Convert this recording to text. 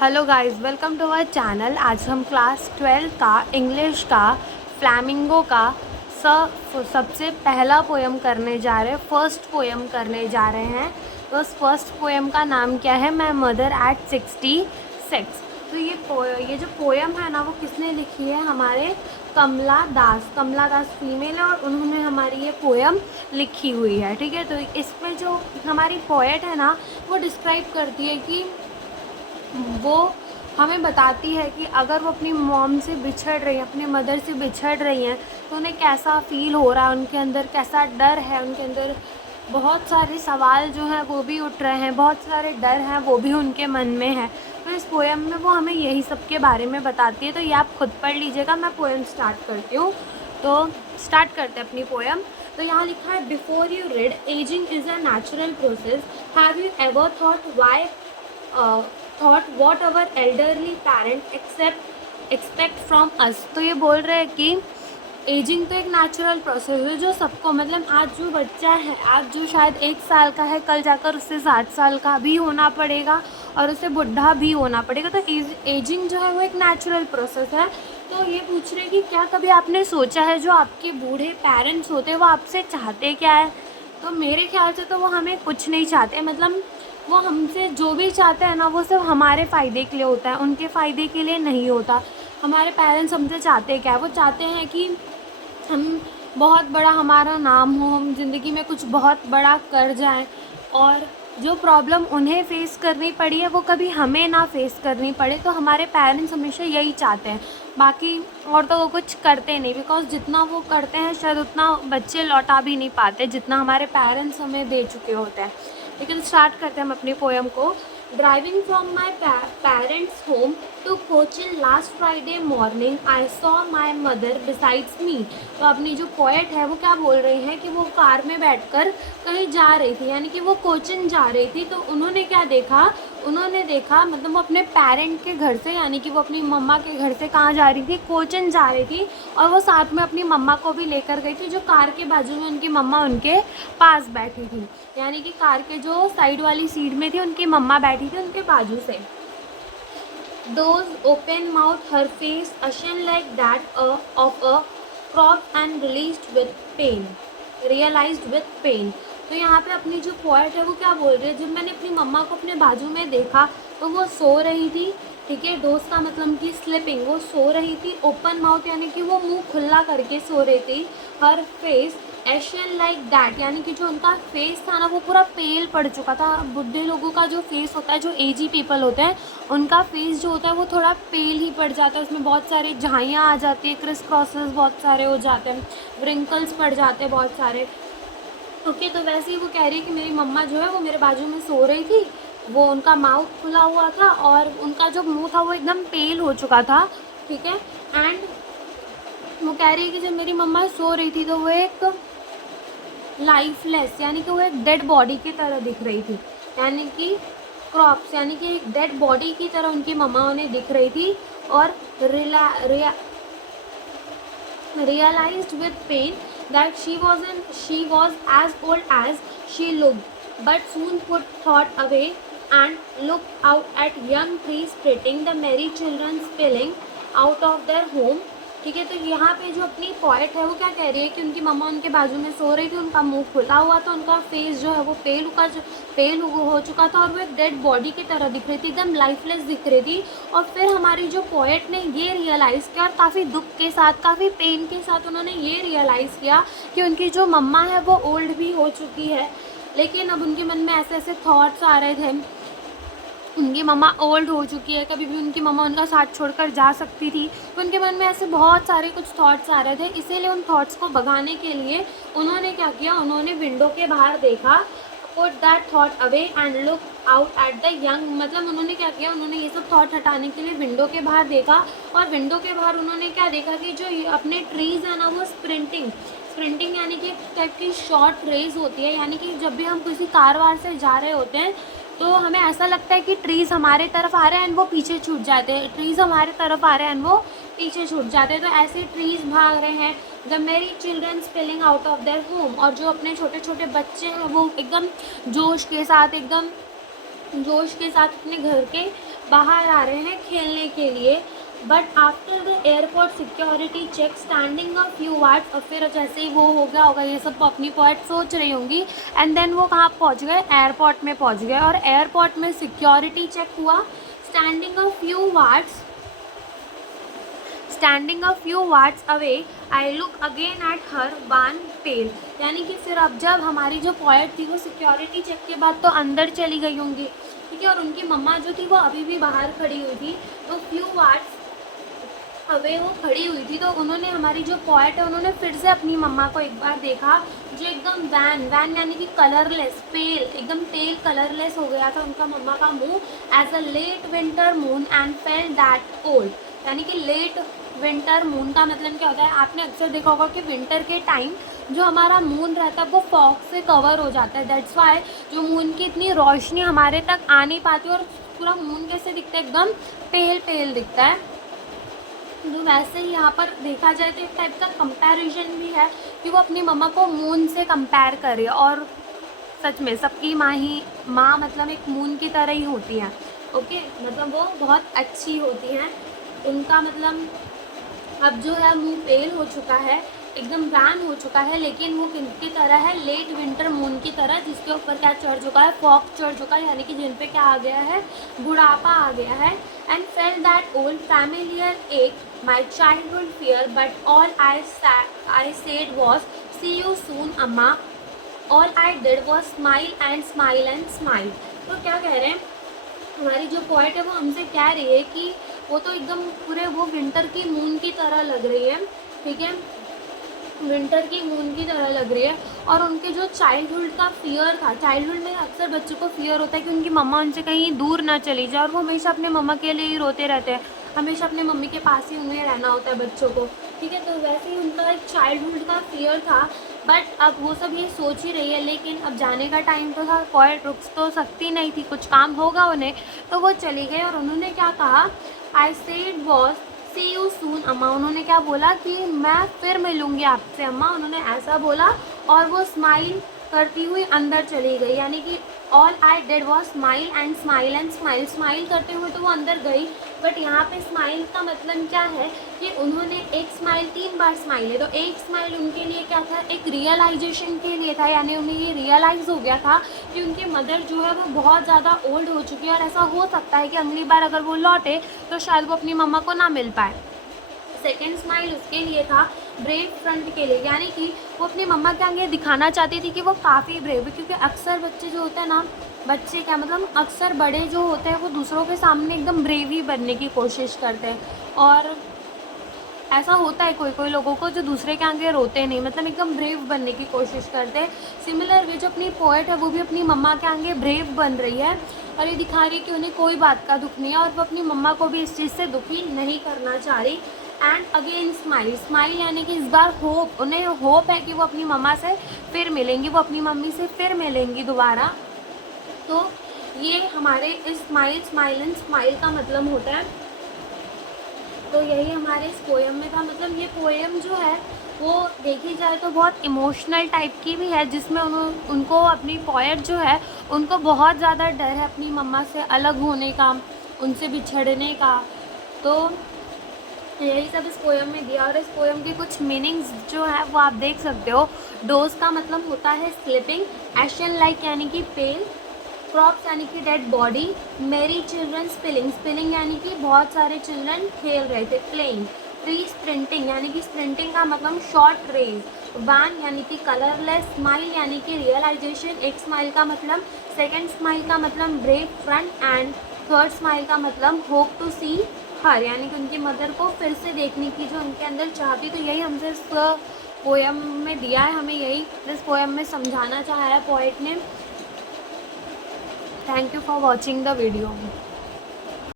Hello guys, welcome to our channel. आज हम class 12 का इंग्लिश का फ्लैमिंगो का सबसे पहला पोएम करने जा रहे हैं, फर्स्ट पोएम करने जा रहे हैं। तो उस फर्स्ट पोएम का नाम क्या है? My mother eight 66। तो ये जो पोएम है ना, वो किसने लिखी है? हमारे कमला दास फीमेल है और उन्होंने हमारी ये पोएम लिखी हुई है। ठीक है, तो इसमें जो हमारी पोएट है ना, वो डिस्क्राइब करती है कि वो हमें बताती है कि अगर वो अपनी मॉम से बिछड़ रही हैं, अपनी मदर से बिछड़ रही हैं, तो उन्हें कैसा फ़ील हो रहा है, उनके अंदर कैसा डर है, उनके अंदर बहुत सारे सवाल जो हैं वो भी उठ रहे हैं, बहुत सारे डर हैं वो भी उनके मन में है। तो इस पोएम में वो हमें यही सब के बारे में बताती है। तो ये आप खुद पढ़ लीजिएगा। मैं पोएम स्टार्ट करती हूँ। तो स्टार्ट करते हैं अपनी पोएम। तो यहाँ लिखा है, before you read, ageing is a natural process, have you ever thought what our elderly parent expect from us. तो ये बोल रहे हैं कि एजिंग तो एक नेचुरल प्रोसेस है जो सबको, मतलब आज जो बच्चा है, आज जो शायद 1 साल का है, कल जाकर उससे 60 साल का भी होना पड़ेगा और उसे बुढ़ा भी होना पड़ेगा। तो एजिंग जो है वो एक नेचुरल प्रोसेस है। तो ये पूछ रहे कि क्या कभी आपने सोचा है जो आपके बूढ़े पेरेंट्स होते हैं वो आपसे चाहते क्या है? तो मेरे ख्याल से तो वो हमें कुछ नहीं चाहते। मतलब वो हमसे जो भी चाहते हैं ना, वो सिर्फ हमारे फ़ायदे के लिए होता है, उनके फ़ायदे के लिए नहीं होता। हमारे पेरेंट्स हमसे चाहते क्या है? वो चाहते हैं कि हम बहुत बड़ा हमारा नाम हो, हम ज़िंदगी में कुछ बहुत बड़ा कर जाएं और जो प्रॉब्लम उन्हें फ़ेस करनी पड़ी है वो कभी हमें ना फ़ेस करनी पड़े। तो हमारे पेरेंट्स हमेशा यही चाहते हैं। बाकी और तो वो कुछ करते नहीं, बिकॉज़ जितना वो करते हैं शायद उतना बच्चे लौटा भी नहीं पाते जितना हमारे पेरेंट्स हमें दे चुके होते हैं। लेकिन स्टार्ट करते हैं हम अपनी पोएम को। Driving from my parents home to Cochin last Friday morning, I saw my mother besides me. तो अपनी जो पोएट है वो क्या बोल रही हैं कि वो कार में बैठकर कहीं जा रही थी, यानी कि वो कोचिन जा रही थी। तो उन्होंने क्या देखा? उन्होंने देखा, मतलब वो अपने पेरेंट के घर से, यानी कि वो अपनी मम्मा के घर से कहाँ जा रही थी? कोचिन जा रही थी। और वो साथ में अपनी मम्मा को भी लेकर गई थी, जो कार के बाजू में उनकी मम्मा उनके पास बैठी थी, यानी कि कार के जो साइड वाली सीट में थी उनकी मम्मा बैठी थी उनके बाजू से। Those open mouth, her face ashen like that of a crop and realized with pain। तो यहाँ पे अपनी जो पोएट है वो क्या बोल रही है? जब मैंने अपनी मम्मा को अपने बाजू में देखा तो वो सो रही थी। ठीक है, डोज का मतलब कि स्लीपिंग, वो सो रही थी। ओपन माउथ यानी कि वो मुंह खुला करके सो रही थी। हर फेस एशियन लाइक दैट, यानी कि जो उनका फेस था ना वो पूरा पेल पड़ चुका था। बुढ़े लोगों का जो फेस होता है, जो एजी पीपल होते हैं, उनका फेस जो होता है वो थोड़ा पेल ही पड़ जाता है। उसमें बहुत सारी झाइयाँ आ जाती है, क्रिस क्रॉसेस बहुत सारे हो जाते हैं, व्रिंकल्स पड़ जाते हैं बहुत सारे। ओके, तो वैसे ही वो कह रही है कि मेरी मम्मा जो है वो मेरे बाजू में सो रही थी। वो उनका माउथ खुला हुआ था और उनका जो मुंह था वो एकदम पेल हो चुका था। ठीक है, एंड वो कह रही है कि जब मेरी मम्मा सो रही थी तो वो एक लाइफलेस, यानी कि वो एक डेड बॉडी की तरह दिख रही थी, यानी कि क्रॉप्स, यानी कि एक डेड बॉडी की तरह उनकी मम्मा उन्हें दिख रही थी। और realized with pain that she was as old as she looked, but soon put thought away and looked out at young trees spreading, the merry children spilling out of their home। ठीक है, तो यहाँ पे जो अपनी poet है वो क्या कह रही है कि उनकी मम्मा उनके बाजू में सो रही थी, उनका मुंह खुला हुआ था, उनका फेस जो है वो पेल हो चुका था और वो एक डेड बॉडी की तरह दिख रही थी, एकदम लाइफलेस दिख रही थी। और फिर हमारी जो पोएट ने ये रियलाइज़ किया और काफ़ी दुख के साथ, काफ़ी पेन के साथ उन्होंने ये रियलाइज़ किया कि उनकी जो मम्मा है वो ओल्ड भी हो चुकी है। लेकिन अब उनके मन में ऐसे ऐसे थॉट्स आ रहे थे, उनकी मम्मा ओल्ड हो चुकी है, कभी भी उनकी मम्मा उनका साथ छोड़कर जा सकती थी। तो उनके मन में ऐसे बहुत सारे कुछ थॉट्स आ रहे थे। इसीलिए उन थॉट्स को भगाने के लिए उन्होंने क्या किया? उन्होंने विंडो के बाहर देखा, put that thought away and look out at the young, मतलब उन्होंने क्या किया? उन्होंने ये सब थॉट हटाने के लिए विंडो के बाहर देखा। और विंडो के बाहर उन्होंने क्या देखा कि जो अपने ट्रीज़ है ना वो स्प्रिंटिंग यानी कि एक टाइप की शॉर्ट रेस होती है, यानी कि जब भी हम किसी कार वार से जा रहे होते हैं तो हमें ऐसा लगता है कि ट्रीज़ हमारे तरफ आ रहे हैं एंड वो पीछे छूट जाते हैं, ट्रीज़ हमारे तरफ आ रहे हैं एंड वो पीछे छूट जाते हैं। तो ऐसे ट्रीज़ भाग रहे हैं, द मेरी children spilling out of their home, और जो अपने छोटे छोटे बच्चे हैं वो एकदम जोश के साथ अपने घर के बाहर आ रहे हैं खेलने के लिए। But after the airport security check standing a few wards, और फिर जैसे ही वो हो गया होगा, ये सब अपनी पोएट सोच रही होंगी, एंड देन वो कहाँ पहुँच गए, एयरपोर्ट में पहुँच गए, और एयरपोर्ट में सिक्योरिटी चेक हुआ। Standing a few wards standing a few wards away I look again at her wan pale, यानी कि फिर अब जब हमारी जो पोएट थी वो सिक्योरिटी चेक के बाद तो अंदर चली गई होंगी, ठीक है, और उनकी मम्मा जो थी वो अभी भी बाहर खड़ी हुई थी। तो फ्यू वार्ड्स अवे वो खड़ी हुई थी, तो उन्होंने, हमारी जो पोएट है, उन्होंने फिर से अपनी मम्मा को एक बार देखा, जो एकदम वैन यानी कि कलरलेस, पेल, एकदम पेल कलरलेस हो गया था उनका मम्मा का मुंह, as a late winter moon and felt that old, यानी कि लेट विंटर मून का मतलब क्या होता है, आपने अक्सर देखा होगा कि विंटर के टाइम जो हमारा मून रहता है वो फॉग से कवर हो जाता है, दैट्स वाई जो मून की इतनी रोशनी हमारे तक आ नहीं पाती, और पूरा मून कैसे दिखता है, एकदम पेल पेल दिखता है। तो वैसे ही यहाँ पर देखा जाए तो एक टाइप का कंपैरिजन भी है कि वो अपनी मम्मा को मून से कंपेयर करे, और सच में सबकी माँ मतलब एक मून की तरह ही होती है, ओके, मतलब वो बहुत अच्छी होती हैं। उनका मतलब अब जो है मुंह पेल हो चुका है, एकदम वैन हो चुका है, लेकिन वो किसकी तरह है, लेट विंटर मून की तरह, जिसके ऊपर क्या चढ़ चुका है, फॉग चढ़ चुका है, यानी कि जिन पे क्या आ गया है, बुढ़ापा आ गया है। And felt that old familiar ache my childhood fear, but all I said was see you soon Amma, all I did was smile and smile and smile. तो क्या कह रहे हैं, हमारी जो पोएट है वो हमसे कह रही है कि वो तो एकदम पूरे वो विंटर की मून की तरह लग रही है, ठीक है, विंटर की मून की तरह लग रही है। और उनके जो चाइल्डहुड का फियर था, चाइल्डहुड में अक्सर बच्चों को फियर होता है कि उनकी मम्मा उनसे कहीं दूर ना चली जाए, और वो हमेशा अपने मम्मा के लिए ही रोते रहते हैं, हमेशा अपने मम्मी के पास ही उन्हें रहना होता है बच्चों को, ठीक है। तो वैसे ही उनका एक चाइल्डहुड का फियर था, बट अब वो सब ये सोच ही रही है, लेकिन अब जाने का टाइम तो था, पोएट रुक तो सकती नहीं थी, कुछ काम होगा उन्हें, तो वो चली गई। और उन्होंने क्या कहा, I said was see you soon अम्मा, उन्होंने क्या बोला कि मैं फिर मिलूँगी आपसे अम्मा, उन्होंने ऐसा बोला, और वो स्माइल करती हुई अंदर चली गई, यानी कि all I did was smile and smile and smile, smile करते हुए तो वो अंदर गई, बट यहाँ पे स्माइल का मतलब क्या है कि उन्होंने एक स्माइल 3 बार स्माइल है, तो एक स्माइल उनके लिए क्या था, एक रियलाइजेशन के लिए था, यानी उन्हें ये रियलाइज़ हो गया था कि उनकी मदर जो है वो बहुत ज़्यादा ओल्ड हो चुकी है, और ऐसा हो सकता है कि अगली बार अगर वो लौटे तो शायद वो अपनी मम्मा को ना मिल पाए। सेकेंड स्माइल उसके लिए था ब्रेव फ्रंट के लिए, यानी कि वो अपनी मम्मा के आगे दिखाना चाहती थी कि वो काफ़ी ब्रेव है, क्योंकि अक्सर बच्चे जो होते हैं ना, बच्चे क्या मतलब अक्सर बड़े जो होते हैं वो दूसरों के सामने एकदम ब्रेव ही बनने की कोशिश करते हैं, और ऐसा होता है कोई कोई लोगों को जो दूसरे के आगे रोते नहीं, मतलब एकदम ब्रेव बनने की कोशिश करते हैं। सिमिलर वे जो अपनी पोएट है वो भी अपनी मम्मा के आगे ब्रेव बन रही है, और ये दिखा रही है कि उन्हें कोई बात का दुख नहीं है, और वो अपनी मम्मा को भी इस चीज़ से दुखी नहीं करना चाह रही। एंड अगेन स्माइल, स्माइल यानी कि इस बार होप, उन्हें होप है कि वो अपनी मम्मा से फिर मिलेंगी, वो अपनी मम्मी से फिर मिलेंगी दोबारा। तो ये हमारे इस स्माइल, स्माइल एंड स्माइल का मतलब होता है। तो यही हमारे इस पोएम में था, मतलब ये पोएम जो है वो देखी जाए तो बहुत इमोशनल टाइप की भी है, जिसमें उनको अपनी पोएट जो है उनको बहुत ज़्यादा डर है अपनी मम्मा से अलग होने का, उनसे बिछड़ने का। तो यही सब इस पोएम में दिया, और इस पोएम के कुछ मीनिंग्स जो है वो आप देख सकते हो। डोज का मतलब होता है स्लिपिंग, एशियन लाइक यानी कि पेल, क्रॉप्स यानी कि डेड बॉडी, मेरी चिल्ड्रन स्पिलिंग, स्पिलिंग यानी कि बहुत सारे चिल्ड्रन खेल रहे थे, प्लेइंग, ट्री स्प्रिंटिंग यानी कि स्प्रिंटिंग का मतलब शॉर्ट रेस, वन यानी कि कलरलेस, स्माइल यानी कि रियलाइजेशन, एक स्माइल का मतलब, सेकेंड स्माइल का मतलब brave front, and third smile का मतलब होप टू सी हर, यानी कि उनकी मदर को फिर से देखने की जो उनके अंदर चाहती। तो यही हमसे इस पोएम में दिया है, हमें यही इस पोएम में समझाना चाहा है पोएट ने। Thank you for watching the video.